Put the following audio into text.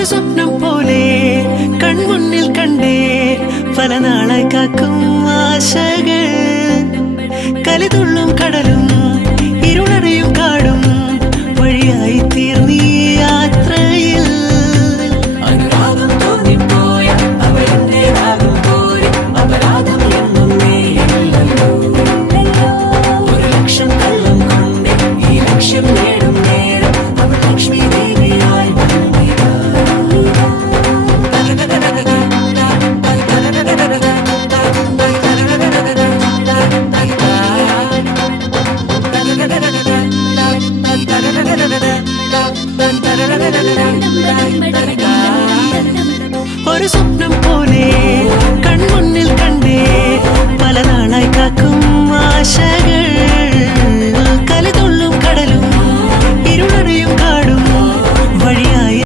ഒരു സ്വപ്നം പോലെ കൺമുന്നിൽ കണ്ടേ പല നാളായി കാക്കും ആശകൾ കലിതുള്ളും കടലും ഇരുളടയും കാടും വഴിയായി തീർന്നീ യാത്രയിൽ അനുരാഗം തോന്നിപ്പോയ അവരെന്റേതാകും പോലെ അപരാധം എന്നും നീയല്ലോ ഒരു ലക്ഷം കള്ളം കൊണ്ട് ഈ ലക്ഷ്യം നേടും നേരം അവൾ ലക്ഷ്മി ദേവിയായി വന്നിതാ ഒരു സ്വപ്നം